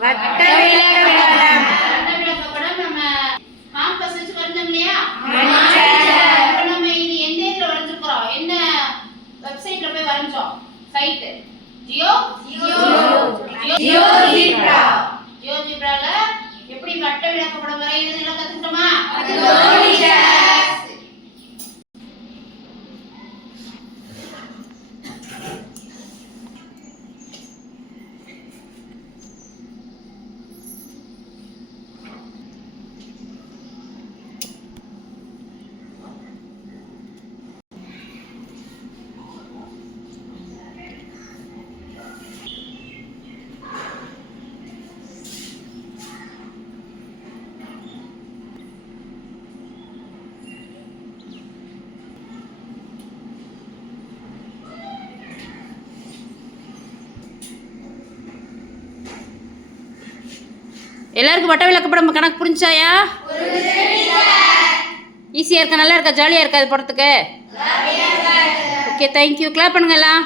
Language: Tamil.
வட்ட விளக்கம் வட்ட விளக்க படம் நம்ம காம்பஸ் வச்சு வரைஞ்சோம் இல்லையா. இப்ப நம்ம இது எந்த இதுல வரைஞ்சிருக்கிறோம் என்ன வெப்சைட்ல போய் வரைஞ்சோம்? சைட் ஜியோ. ஜியோ ஜீப்ரா. எல்லாருக்கும் வட்ட விளக்கப்படம் கணக்கு புரிஞ்சாயா? ஈஸியாக இருக்கா? நல்லா இருக்கா? ஜாலியாக இருக்கா படத்துக்கு ஓகே தேங்க்யூ கிளாப் பண்ணுங்க எல்லாம்